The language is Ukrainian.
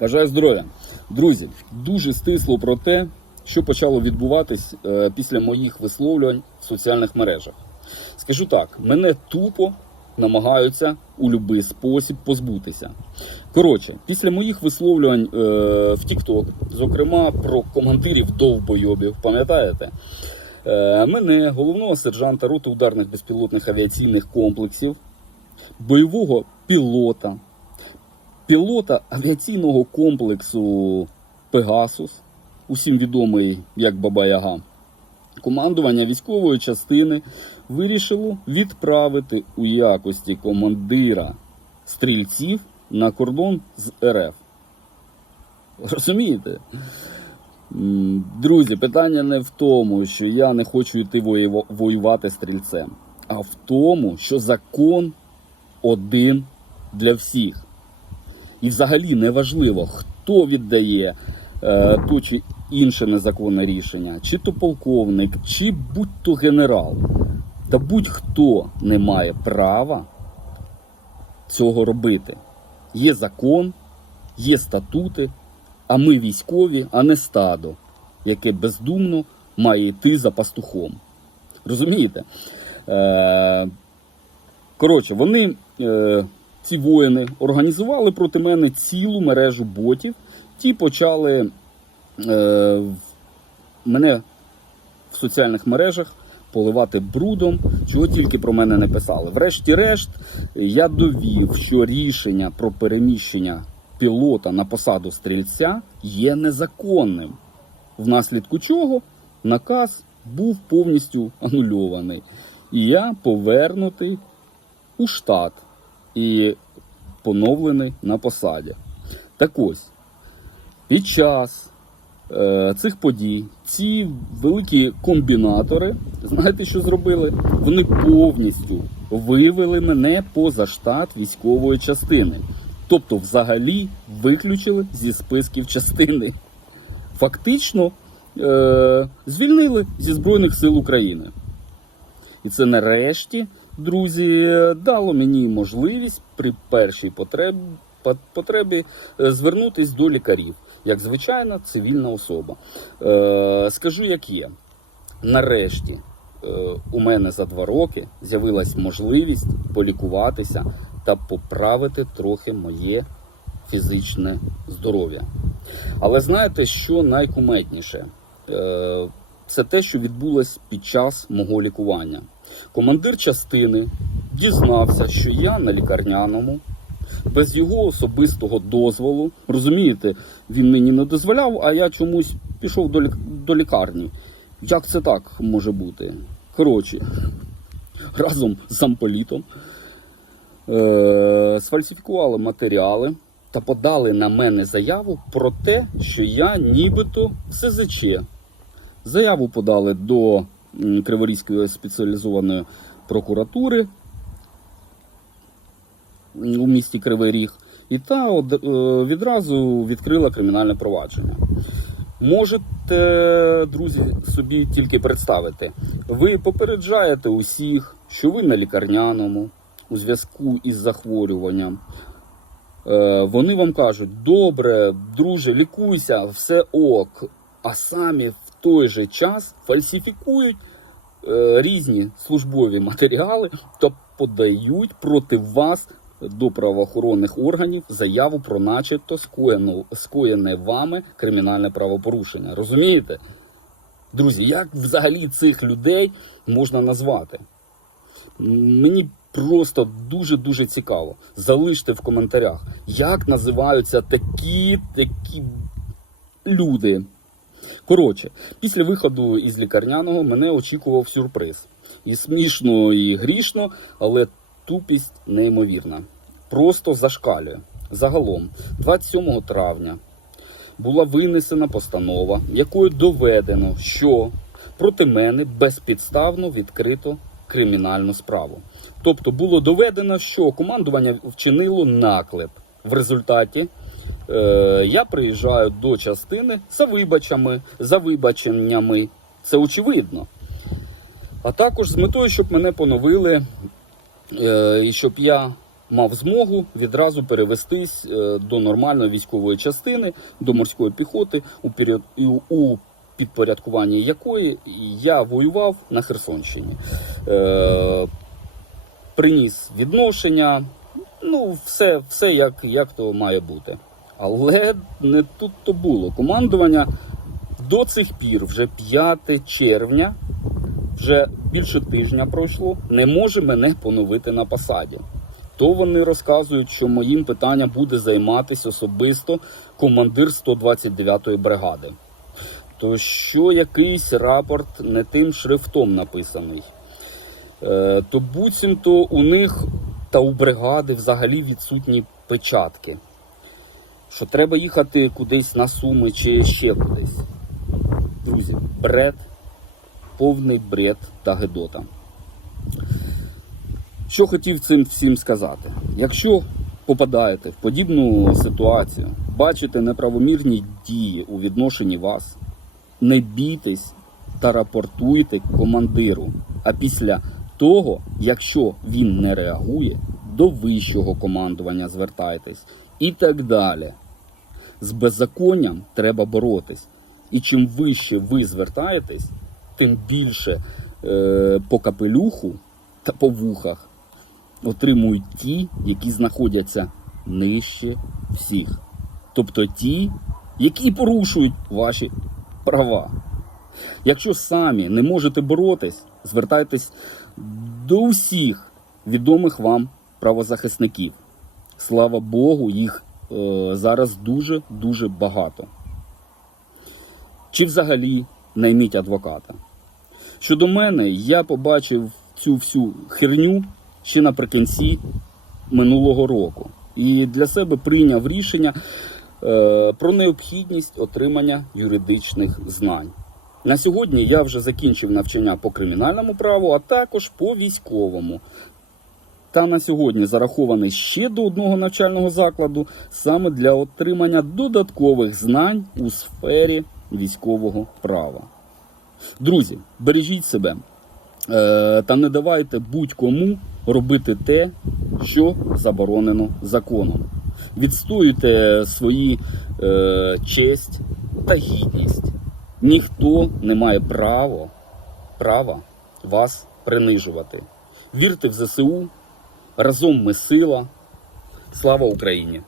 Бажаю здоров'я. Друзі, дуже стисло про те, що почало відбуватись е, після моїх висловлювань в соціальних мережах. Скажу так, мене тупо намагаються у будь-який спосіб позбутися. Коротше, після моїх висловлювань е, в TikTok, зокрема про командирів довбойобів, пам'ятаєте? Е, мене, головного сержанта роти ударних безпілотних авіаційних комплексів, бойового пілота, пілота авіаційного комплексу Пегасус, усім відомий як Баба Яга, командування військової частини вирішило відправити у якості командира стрільців на кордон з РФ. Розумієте? Друзі, питання не в тому, що я не хочу йти воювати стрільцем, а в тому, що закон один для всіх. І взагалі неважливо, хто віддає е, то чи інше незаконне рішення, чи то полковник, чи будь-то генерал. Та будь-хто не має права цього робити. Є закон, є статути, а ми військові, а не стадо, яке бездумно має йти за пастухом. Розумієте? Е, коротше, вони, е, ці воїни, організували проти мене цілу мережу ботів. Ті почали е, мене в соціальних мережах поливати брудом, чого тільки про мене не писали. Врешті-решт, я довів, що рішення про переміщення пілота на посаду стрільця є незаконним, внаслідку чого наказ був повністю анульований. І я повернутий у штат і поновлений на посаді. Так ось, під час е, цих подій ці великі комбінатори, знаєте, що зробили? Вони повністю вивели мене поза штат військової частини. Тобто, взагалі виключили зі списків частини. Фактично е, звільнили зі Збройних сил України. І це нарешті, друзі, дало мені можливість при першій потребі, потребі е, звернутись до лікарів, як звичайна цивільна особа. Е, скажу, як є. Нарешті е, у мене за два роки з'явилась можливість полікуватися та поправити трохи моє фізичне здоров'я. Але знаєте, що найкуметніше? Це те, що відбулось під час мого лікування. Командир частини дізнався, що я на лікарняному, без його особистого дозволу. Розумієте, він мені не дозволяв, а я чомусь пішов до, лік... до лікарні. Як це так може бути? Коротше, разом з замполітом е- сфальсифікували матеріали та подали на мене заяву про те, що я нібито СЗЧ. Заяву подали до Криворізької спеціалізованої прокуратури у місті Кривий Ріг, і та е, відразу відкрила кримінальне провадження. Можете, друзі, собі тільки представити. Ви попереджаєте усіх, що ви на лікарняному у зв'язку із захворюванням. Е, Вони вам кажуть: добре, друже, лікуйся, все ок. А самі в той же час фальсифікують е, різні службові матеріали та подають проти вас до правоохоронних органів заяву про начебто скоєну, скоєне вами кримінальне правопорушення. Розумієте? Друзі, як взагалі цих людей можна назвати? Мені просто дуже-дуже цікаво. Залиште в коментарях, як називаються такі такі люди. Коротше, після виходу із лікарняного мене очікував сюрприз. І смішно, і грішно, але тупість неймовірна. Просто зашкалює. Загалом, 27 травня була винесена постанова, якою доведено, що проти мене безпідставно відкрито кримінальну справу. Тобто було доведено, що командування вчинило наклеп. В результаті е, я приїжджаю до частини за вибачами, за вибаченнями. Це очевидно. А також з метою, щоб мене поновили, е, і щоб я мав змогу відразу перевестись е, до нормальної військової частини, до морської піхоти, у, період, у підпорядкуванні якої я воював на Херсонщині. Е, приніс відношення, ну, все, все як, як то має бути. Але не тут то було. Командування до цих пір, вже 5 червня, вже більше тижня пройшло, не може мене поновити на посаді. То вони розказують, що моїм питанням буде займатися особисто командир 129-ї бригади. То що якийсь рапорт не тим шрифтом написаний. Е, то буцімто у них та у бригади взагалі відсутні печатки. Що треба їхати кудись на Суми чи ще кудись. Друзі, бред, повний бред та гедота. Що хотів цим всім сказати? Якщо попадаєте в подібну ситуацію, бачите неправомірні дії у відношенні вас, не бійтесь та рапортуйте командиру. А після того, якщо він не реагує, до вищого командування звертайтесь і так далі. З беззаконням треба боротись. І чим вище ви звертаєтесь, тим більше е, по капелюху та по вухах отримують ті, які знаходяться нижче всіх. Тобто ті, які порушують ваші права. Якщо самі не можете боротись, звертайтесь до всіх відомих вам правозахисників. Слава Богу, їх е, зараз дуже-дуже багато. Чи взагалі найміть адвоката? Щодо мене, я побачив цю всю херню ще наприкінці минулого року. І для себе прийняв рішення е, про необхідність отримання юридичних знань. На сьогодні я вже закінчив навчання по кримінальному праву, а також по військовому. Та на сьогодні зарахований ще до одного навчального закладу саме для отримання додаткових знань у сфері військового права. Друзі, бережіть себе е, та не давайте будь-кому робити те, що заборонено законом. Відстоюйте свої е, честь та гідність. Ніхто не має права, права вас принижувати. Вірте в ЗСУ, разом ми сила. Слава Україні!